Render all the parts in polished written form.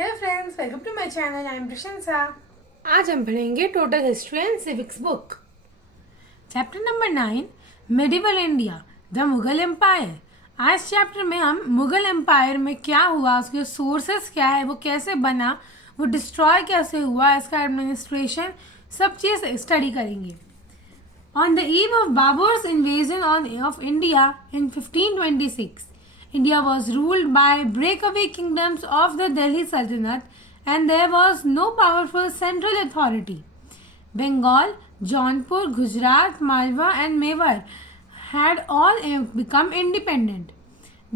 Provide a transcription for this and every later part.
Hello friends, welcome to my channel. I am Prashansa. आज हम पढ़ेंगे total history and civics book, chapter number 9, medieval India the Mughal empire. आज chapter में हम Mughal empire में क्या हुआ, उसके सोर्सेस क्या है, वो कैसे बना, वो डिस्ट्रॉय कैसे हुआ, इसका एडमिनिस्ट्रेशन, सब चीज़ स्टडी करेंगे। On the eve of Babur's invasion of India in 1526, India was ruled by breakaway kingdoms of the Delhi Sultanate and there was no powerful central authority. Bengal, Jaunpur, Gujarat, Malwa and Mewar had all become independent.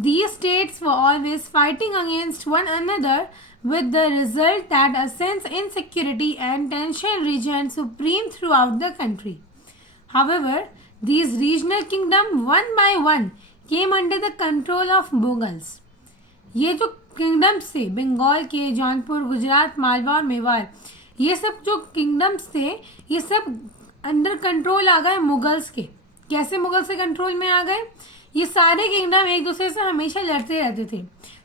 These states were always fighting against one another with the result that a sense of insecurity and tension reigned supreme throughout the country. However, these regional kingdoms one by one came under the control of Mughals. ये जो kingdoms थे, बंगाल के, जौनपुर, गुजरात, मालवा और मेवाड़, ये सब जो kingdoms थे, ये सब अंडर कंट्रोल आ गए मुगल्स के। कैसे मुगल से कंट्रोल में आ गए? ये सारे किंगडम एक दूसरे से हमेशा लड़ते रहते थे।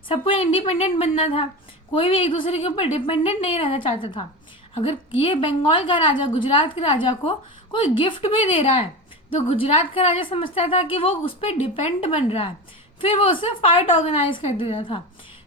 सबको इंडिपेंडेंट बनना था, कोई भी एक दूसरे के ऊपर डिपेंडेंट नहीं रहना चाहता था। अगर ये बंगाल का राजा गुजरात के राजा को कोई गिफ्ट भी दे रहा है तो गुजरात का राजा समझता था कि वो उस पर डिपेंड बन रहा है, फिर वो उससे फाइट ऑर्गेनाइज कर देता था।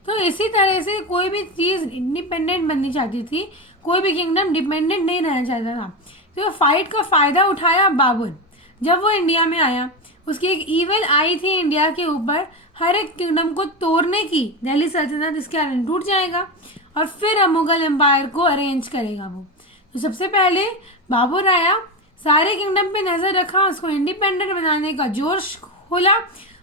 तो इसी तरह से कोई भी चीज़ इंडिपेंडेंट बननी चाहती थी, कोई भी किंगडम डिपेंडेंट नहीं रहना चाहता था। तो फाइट का फ़ायदा उठाया बाबर। जब वो इंडिया में आया, उसकी एक ईविल आई थी इंडिया के ऊपर, हर एक किंगडम को तोड़ने की। दिल्ली सल्तनत इसके कारण टूट जाएगा और फिर मुगल एम्पायर को अरेंज करेगा वो। तो सबसे पहले बाबर आया, सारे किंगडम पे नज़र रखा, उसको इंडिपेंडेंट बनाने का जोश खोला,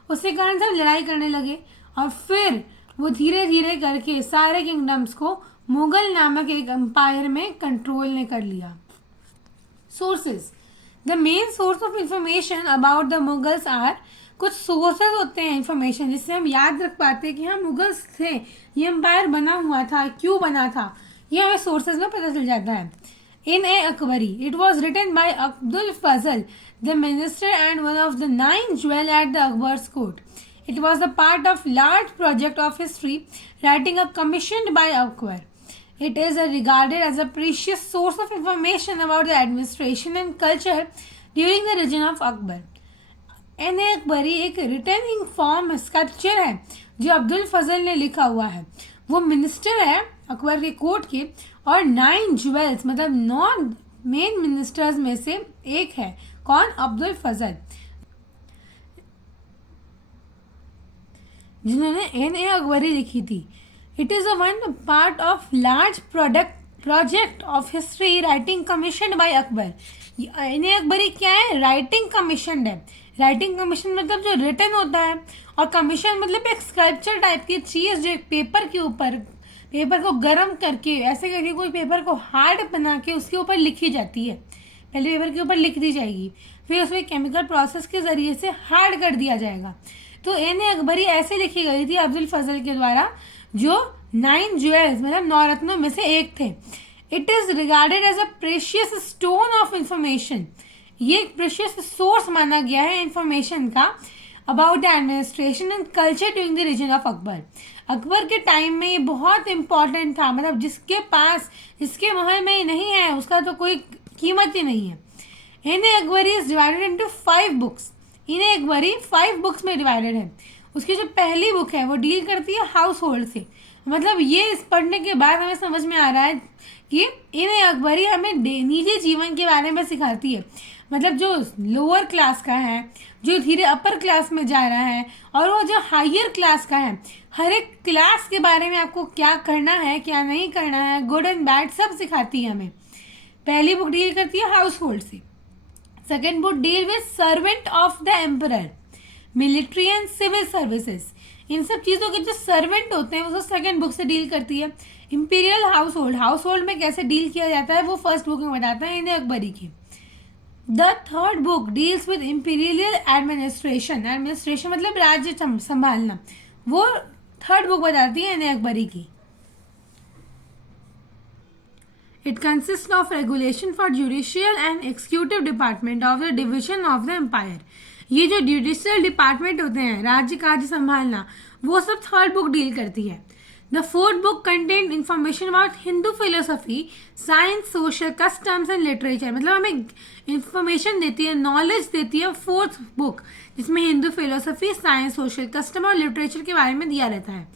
उसके कारण सब लड़ाई करने लगे और फिर वो धीरे धीरे करके सारे किंगडम्स को मुगल नामक एक एम्पायर में कंट्रोल ने कर लिया। Sources. The main source of information about the Mughals are, कुछ सोर्सेज होते हैं इंफॉर्मेशन जिससे हम याद रख पाते हैं कि हाँ मुगल्स थे, ये एम्पायर बना हुआ था, क्यों बना था, ये हमें सोर्सेज में पता चल जाता है। In a Akbari, it was written by Abdul Fazl, the minister and one of the 9 jewels at the Akbar's court. It was a part of large project of history, writing a commissioned by Akbar. It is regarded as a precious source of information about the administration and culture during the reign of Akbar. N. A. Akbari एक returning form sculpture है जो अब्दुल फजल ने लिखा हुआ है। वो minister है अकबर के कोर्ट के और 9 ज्वेल्स मतलब 9 मेन मिनिस्टर्स में से एक है। कौन? अब्दुल फजल, जिन्होंने एन ए अकबरी लिखी थी। It is a one part of large project of history writing commission by Akbar. Ain i Akbari क्या है? राइटिंग कमीशन है। राइटिंग कमीशन मतलब जो रिटन होता है, और कमीशन मतलब एक स्कल्पचर टाइप की चीज़ जो एक पेपर के ऊपर, पेपर को गर्म करके ऐसे करके कोई पेपर को हार्ड बना के उसके ऊपर लिखी जाती है। पहले पेपर के ऊपर लिख दी जाएगी, फिर उसमें केमिकल प्रोसेस के ज़रिए से हार्ड कर दिया जाएगा। तो एन ए अकबरी ऐसे लिखी गई थी अब्दुल फजल के द्वारा, जो 9 ज्वेल्स मतलब 9 रत्नों में से एक थे। It is regarded as a precious stone of information. ये एक प्रेशियस सोर्स माना गया है इंफॉर्मेशन का about the administration and culture during the region of Akbar. Akbar के टाइम में ये बहुत इंपॉर्टेंट था, मतलब जिसके पास, जिसके महल में नहीं है उसका तो कोई कीमत ही नहीं है। Ain i Akbari is divided into 5 books. Ain i Akbari 5 books में डिवाइडेड है। उसकी जो पहली बुक है वो डील करती है हाउस होल्ड से। मतलब ये इस पढ़ने के बाद हमें समझ में आ रहा है कि इन ए अकबरी हमें निजी जीवन के बारे में सिखाती है। मतलब जो लोअर क्लास का है, जो धीरे अपर क्लास में जा रहा है, और वो जो हायर क्लास का है, हर एक क्लास के बारे में आपको क्या करना है, क्या नहीं करना है, गुड एंड बैड सब सिखाती है हमें। पहली बुक डील करती है हाउस होल्ड से। Second book deal with servant of the emperor, military and civil services. इन सब चीज़ों के जो सर्वेंट होते हैं वो सेकेंड बुक से डील करती है। Imperial house hold, house hold में कैसे डील किया जाता है वो फर्स्ट बुक में बताता है इन अकबरी की। The third book deals with imperial administration. Administration मतलब राज्य संभालना, वो थर्ड बुक बताती है इन अकबरी की। It consist of regulation for judicial and executive department of the division of the empire. ये जो जुडिशियल डिपार्टमेंट होते हैं, राज्य कार्य संभालना, वो सब थर्ड बुक डील करती है। The fourth book contained information about Hindu philosophy, science, social customs and literature. मतलब हमें इंफॉर्मेशन देती है, नॉलेज देती है फोर्थ बुक, जिसमें Hindu philosophy, science, social custom और लिटरेचर के बारे में दिया रहता है.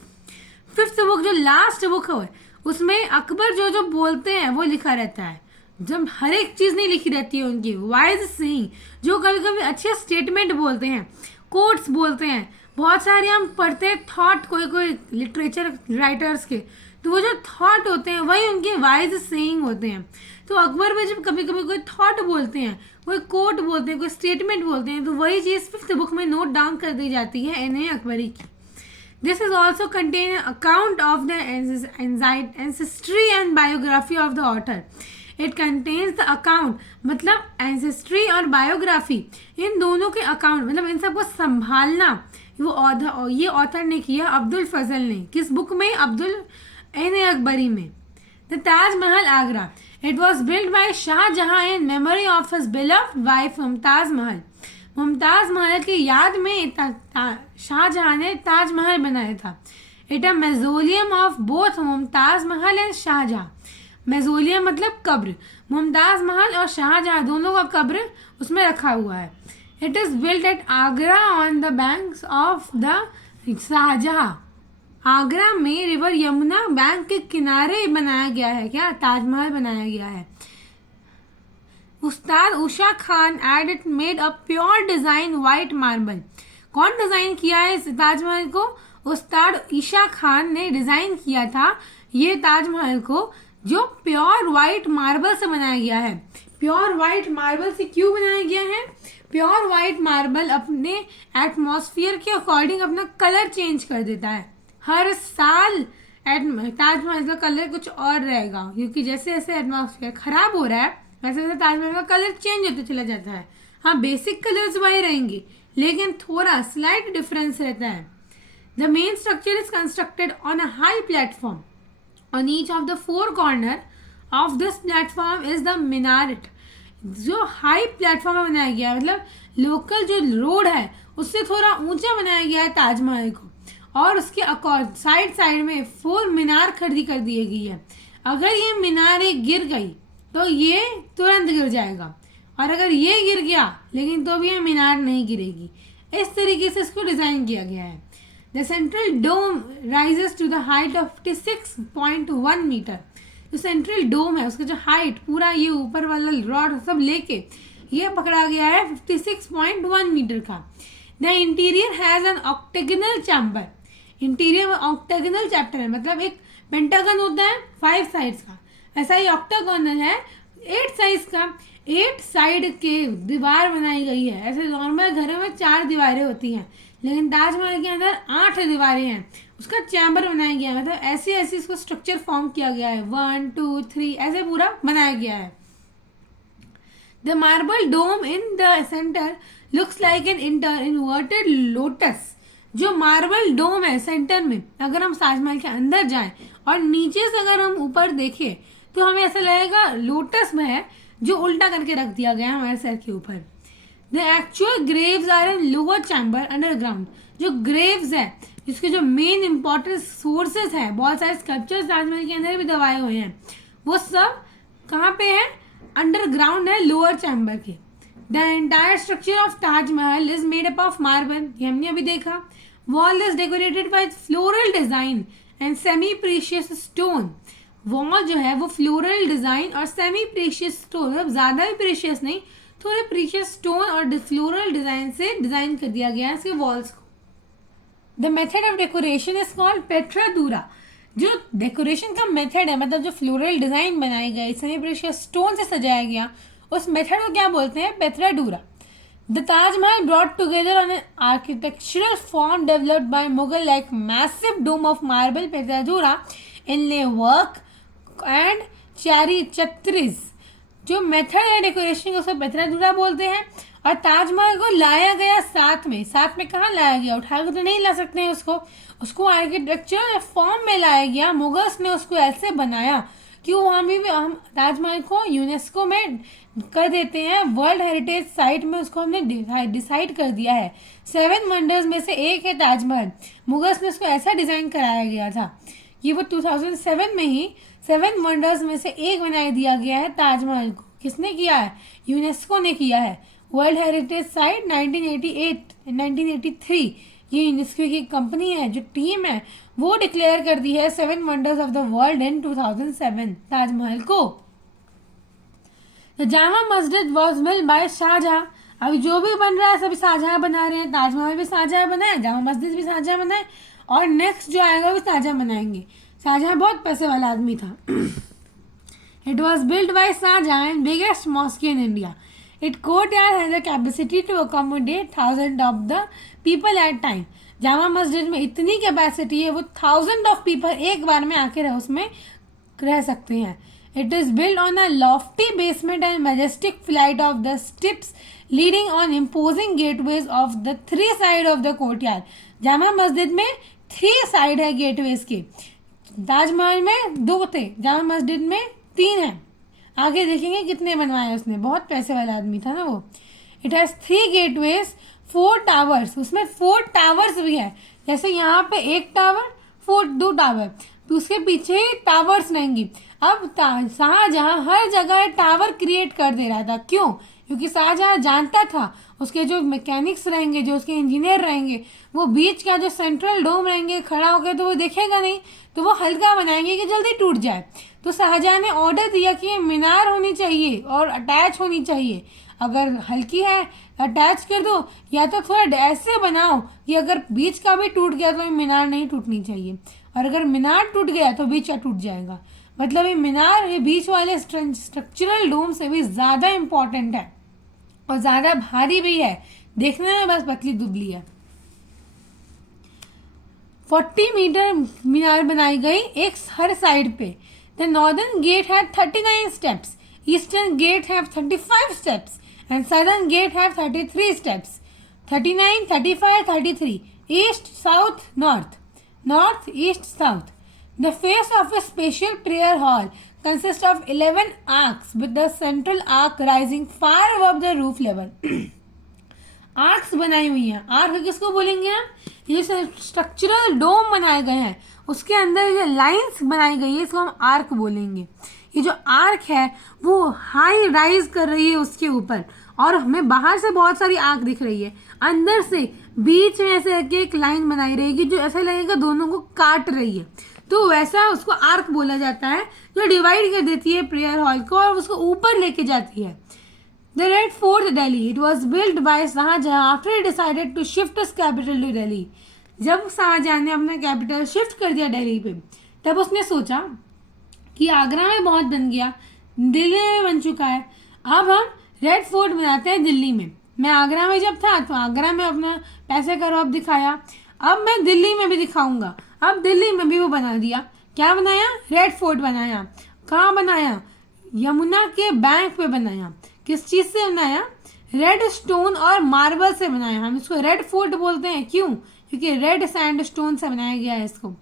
फिफ्थ बुक जो लास्ट बुक है उसमें अकबर जो जो बोलते हैं वो लिखा रहता है. जब हर एक चीज नहीं लिखी रहती है उनकी, वाइज सेइंग, जो कभी कभी अच्छे स्टेटमेंट बोलते हैं, कोट्स बोलते हैं. बहुत सारे हम पढ़ते हैं थॉट, कोई कोई लिटरेचर राइटर्स के, तो वो जो थॉट होते हैं वही उनके वाइज सेइंग होते हैं. तो अकबर में जब कभी कभी कोई थॉट बोलते हैं, कोई कोट बोलते हैं, कोई स्टेटमेंट बोलते हैं, तो वही चीज फिफ्थ बुक में नोट डाउन कर दी जाती है एन ए अकबरी की. This is also contain an account of the ancestry and biography of the author. It contains the account, मतलब ancestry और biography, इन दोनों के account, मतलब इन सबको संभालना ये ऑथर ने किया, अब्दुल फजल ने. किस बुक में? अब्दुल एन अकबरी में. The Taj Mahal Agra. It was built by Shah Jahan in memory of his beloved wife Mumtaz Mahal. Mumtaz महल की याद में शाहजहां ने ताजमहल बनाया था. It a mausoleum of both Mumtaz Mahal and Shahjahan. मेजोलियम मतलब कब्र. मुमताज महल और शाहजहां दोनों का कब्र उसमें रखा हुआ है. It is built at Agra on the banks of the Shah Jahan. Agra में रिवर यमुना बैंक के किनारे बनाया गया है. क्या? ताजमहल बनाया गया है. Ustad Usha Khan add it made a pure design white marble. कौन डिजाइन किया है इस ताजमहल को? उस्ताद ईशा खान ने डिजाइन किया था ये ताजमहल को, जो प्योर व्हाइट मार्बल से बनाया गया है. प्योर व्हाइट मार्बल से क्यों बनाया गया है? प्योर व्हाइट मार्बल अपने एटमॉस्फेयर के अकॉर्डिंग अपना कलर चेंज कर देता है. हर साल ताजमहल का कलर कुछ और रहेगा, क्योंकि जैसे जैसे एटमॉस्फेयर खराब हो रहा है वैसे वैसे ताजमहल का कलर चेंज होते चला जाता है. हाँ, बेसिक कलर्स वही रहेंगे, लेकिन थोड़ा स्लाइट डिफरेंस रहता है. The main structure is constructed on a high platform. On each of the four corner of this platform is the minaret. जो हाई प्लेटफॉर्म में बनाया गया है, मतलब लोकल जो रोड है उससे थोड़ा ऊंचा बनाया गया है ताजमहल को, और उसके साइड साइड में 4 मीनार खड़ी कर दी गई है. अगर ये मीनार गिर गई तो ये तुरंत गिर जाएगा, और अगर ये गिर गया लेकिन तो भी ये मीनार नहीं गिरेगी. इस तरीके से इसको डिजाइन किया गया है. The central dome rises to the height of 56.1 metre. जो सेंट्रल डोम है उसका जो हाइट पूरा ये ऊपर वाला रॉड सब लेके ये पकड़ा गया है 56.1 मीटर का. The interior has an octagonal chamber. Interior में ऑक्टेगनल चैप्टर है, मतलब एक पेंटागन होता है 5 साइड्स का, ऐसा ही ऑक्टागोनल है 8 साइज का. 8 साइड के दीवार बनाई गई है. ऐसे नॉर्मल घरों में 4 दीवारें होती हैं, लेकिन ताजमहल के अंदर 8 दीवारें हैं. उसका चैम्बर बनाया गया है, मतलब ऐसे ऐसे इसको स्ट्रक्चर फॉर्म किया गया है. 1 2 3 ऐसे पूरा बनाया गया है. The marble dome in the centre looks like an inverted lotus. जो मार्बल डोम है सेंटर में, अगर हम ताजमहल के अंदर जाएं और नीचे से अगर हम ऊपर देखें तो हमें ऐसा लगेगा लोटस में है जो उल्टा करके रख दिया गया है हमारे सर के ऊपर. The actual graves are in lower chamber underground. जो ग्रेव्स है, जिसके जो मेन इंपॉर्टेंट सोर्सेस है, बहुत सारे स्कल्पचर्स ताजमहल के अंदर भी दबाए हुए हैं, वो सब कहाँ पे है? अंडरग्राउंड है, लोअर चैम्बर के. The entire structure of Taj Mahal is made up of marble. ये हमने अभी देखा. Wall is decorated by floral design and semi precious stone. Wall जो है वो फ्लोरल डिजाइन और सेमी प्रीशियस स्टोन, मतलब ज्यादा भी प्रीशियस नहीं, थोड़े प्रीशियस स्टोन और फ्लोरल डिजाइन से डिजाइन कर दिया गया है इसके वॉल्स को. The method of decoration is called pietra dura. जो डेकोरेशन का मेथड है, मतलब जो फ्लोरल डिजाइन बनाई गई, सेमी प्रीशियस स्टोन से सजाया गया, उस मेथड को क्या बोलते हैं? पेट्राडूरा. The Taj Mahal brought together on an architectural form developed by Mughal like massive dome of marble, petradura, inlay work and chhatris. जो मेथड है डेकोरेशन का उसको पेट्राडूरा बोलते हैं. और ताजमहल को लाया गया साथ में कहाँ लाया गया? उठाकर तो नहीं ला सकते हैं उसको आर्किटेक्चरल फॉर्म में लाया गया. मुगल्स ने उसको ऐसे बनाया कि वो हम ताजमहल को यूनेस्को में कर देते हैं, वर्ल्ड हेरिटेज साइट में उसको हमने डिसाइड कर दिया है. 7 वंडर्स में से एक है ताजमहल. मुगल्स ने उसको ऐसा डिजाइन कराया गया था ये वो 2007 में ही 7 वंडर्स में से एक बना दिया गया है ताजमहल को। किसने किया है? यूनेस्को ने किया है। वर्ल्ड हेरिटेज साइट 1988 1983 ये यूनेस्को की कंपनी है, जो टीम है वो डिक्लेयर कर दी है 7 wonders of the world in 2007 Taj Mahal को। The Jama Masjid was built by Shahjahan. अभी जो भी बन रहा है सभी शाहजहां बना रहे हैं। ताजमहल भी शाहजहां बनाए, जामा मस्जिद भी शाहजहां बनाए, और नेक्स्ट जो आएगा वो शाहजहां बनाएंगे। शाहजहां बहुत पैसे वाला आदमी था। It was built by Shah Jahan and biggest mosque in India. It courtyard has the capacity to accommodate 1000 of the people at time. Jama Masjid में इतनी कैपेसिटी है, वो 1000 ऑफ पीपल एक बार में आके उसमें रह सकते हैं। It is built on a lofty basement and majestic flight of the steps leading on imposing gateways of the 3 sides of the courtyard. Jama Masjid में 3 साइड है गेटवेज के। ताजमहल में 2 थे, जामा मस्जिद में 3 है। आगे देखेंगे कितने बनवाए उसने, बहुत पैसे वाला आदमी था ना वो। It has 3 gateways 4 towers. उसमें 4 टावर्स भी है। जैसे यहाँ पे 1 टावर 2 टावर, तो उसके पीछे टावर्स रहेंगी। अब शाहजहां हर जगह टावर क्रिएट कर दे रहा था। क्यों? क्योंकि शाहजहां जानता था उसके जो मैकेनिक्स रहेंगे, जो उसके इंजीनियर रहेंगे, वो बीच का जो सेंट्रल डोम रहेंगे खड़ा होकर तो वो देखेगा नहीं, तो वो हल्का बनाएंगे कि जल्दी टूट जाए। तो शाहजहां ने ऑर्डर दिया कि मीनार होनी चाहिए और अटैच होनी चाहिए। अगर हल्की है अटैच कर दो, या तो थोड़ा ऐसे बनाओ कि अगर बीच का भी टूट गया तो मीनार नहीं टूटनी चाहिए, और अगर मीनार टूट गया तो बीच का टूट जाएगा। मतलब ये मीनार ये बीच वाले स्ट्रक्चरल डोम से भी ज्यादा इंपॉर्टेंट है और ज्यादा भारी भी है। देखने में बस पतली दुबली है। 40 मीटर मीनार बनाई गई एक हर साइड पे। The northern gate have 39 steps, eastern gate have 35 steps and southern gate have 33 steps. 39, 35, 33, east south north, north east south. The face of a special prayer hall consists of 11 arcs with the central arc rising far above the roof level. Arcs बनाई हुई हैं। Arc किसको बोलेंगे हम? ये structural डोम बनाए गए हैं, उसके अंदर जो लाइंस बनाई गई है इसको हम आर्क बोलेंगे। ये जो आर्क है वो हाई राइज कर रही है उसके ऊपर, और हमें बाहर से बहुत सारी आर्क दिख रही है, अंदर से बीच में ऐसे एक लाइन बनाई रहेगी जो ऐसा लगेगा दोनों को काट रही है, तो वैसा उसको आर्क बोला जाता है, जो डिवाइड कर देती है प्रेयर हॉल को और उसको ऊपर लेके जाती है। The red fort Delhi, it was built by Shah Jahan after he decided to shift his capital to Delhi. जब शाहजहां ने अपना कैपिटल शिफ्ट कर दिया दिल्ली पे, तब उसने सोचा कि आगरा में बहुत बन गया, दिल्ली में बन चुका है, अब हम रेड फोर्ट बनाते हैं दिल्ली में। मैं आगरा में जब था तो आगरा में अपना पैसे का रौब दिखाया, अब मैं दिल्ली में भी दिखाऊंगा। अब दिल्ली में भी वो बना दिया। क्या बनाया? रेड फोर्ट बनाया। कहाँ बनाया? यमुना के बैंक पे बनाया। किस चीज से बनाया? रेड स्टोन और मार्बल से बनाया। हम इसको रेड फोर्ट बोलते हैं। क्यों? क्योंकि रेड सैंडस्टोन से बनाया गया है इसको।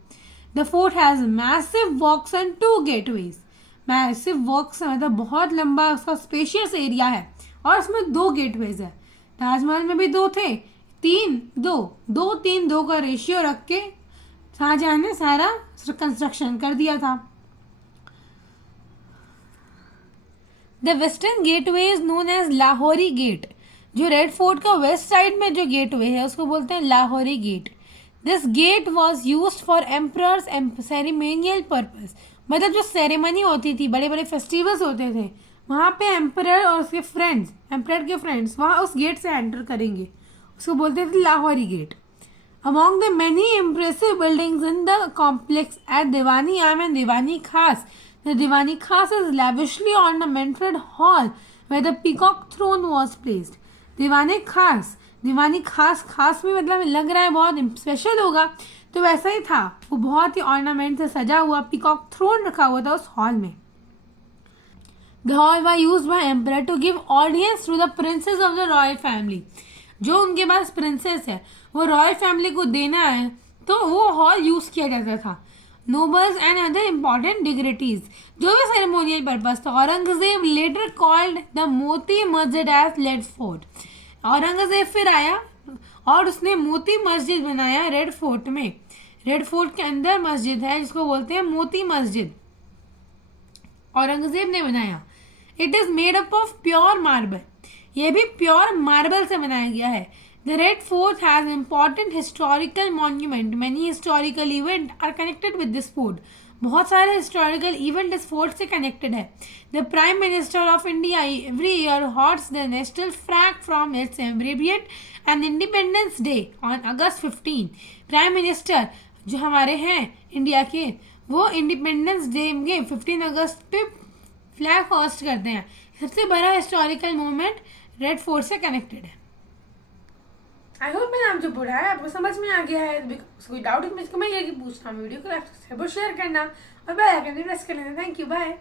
The fort has massive walls and 2 gateways. Massive walls मतलब बहुत लंबा उसका स्पेशियस एरिया है, और उसमें 2 गेटवेज है। ताजमहल में भी 2 थे, 3 2 का रेशियो रख के शाहजहां ने सारा कंस्ट्रक्शन कर दिया था। The western gateway is known as Lahori gate. जो रेड फोर्ट का वेस्ट साइड में जो गेटवे है उसको बोलते हैं Lahori gate. This gate was use for emperors ceremonial purpose. मतलब जो सेरेमनी होती थी, बड़े बड़े फेस्टिवल्स होते थे, वहाँ पे एम्परर और उसके फ्रेंड्स, एम्परर के फ्रेंड्स वहाँ उस गेट से एंटर करेंगे, उसको बोलते थे Lahori gate. Among the many impressive buildings in the complex at Diwani Am and Diwani Khas, the Diwani Khas is lavishly ornamented hall where the peacock throne was placed. दीवानी खास खास में मतलब लग रहा है बहुत स्पेशल होगा, तो वैसा ही था। वो बहुत ही ऑर्नामेंट से सजा हुआ पीकॉक थ्रोन रखा हुआ था उस हॉल में। The hall was used by emperor to give audience to the princes of the royal family. जो उनके पास प्रिंसेस है वो रॉयल फैमिली को देना है, तो वो हॉल यूज किया जाता था। Nobles and other important dignities, जो भी सेरेमोनियल पर्पज था। Aurangzeb letter called the Moti Masjid as red fort. Aurangzeb फिर आया और उसने मोती मस्जिद बनाया रेड फोर्ट में। रेड फोर्ट के अंदर मस्जिद है जिसको बोलते हैं मोती मस्जिद, औरंगजेब ने बनाया। It is made up of pure marble, ये भी प्योर मार्बल से बनाया गया है। The red Fort has important historical monument, many historical event are connected with this fort, बहुत सारे हिस्टोरिकल इवेंट इस फोर्ट से कनेक्टेड है। The prime minister of India every year hoists the national flag from its ramparts and independence day on August 15। Prime minister जो हमारे हैं India के, वो इंडिपेंडेंस डे में 15 अगस्त पे फ्लैग होस्ट करते हैं। सबसे बड़ा हिस्टोरिकल मूवमेंट रेड फोर्ट से कनेक्टेड है। आई होप मैंने आप जो पढ़ा है आपको समझ में आ गया है। कोई डाउट है मुझको मैं ये पूछना, वीडियो को लाइक शेयर करना और बेल आइकन प्रेस कर लेना। Thank you, bye.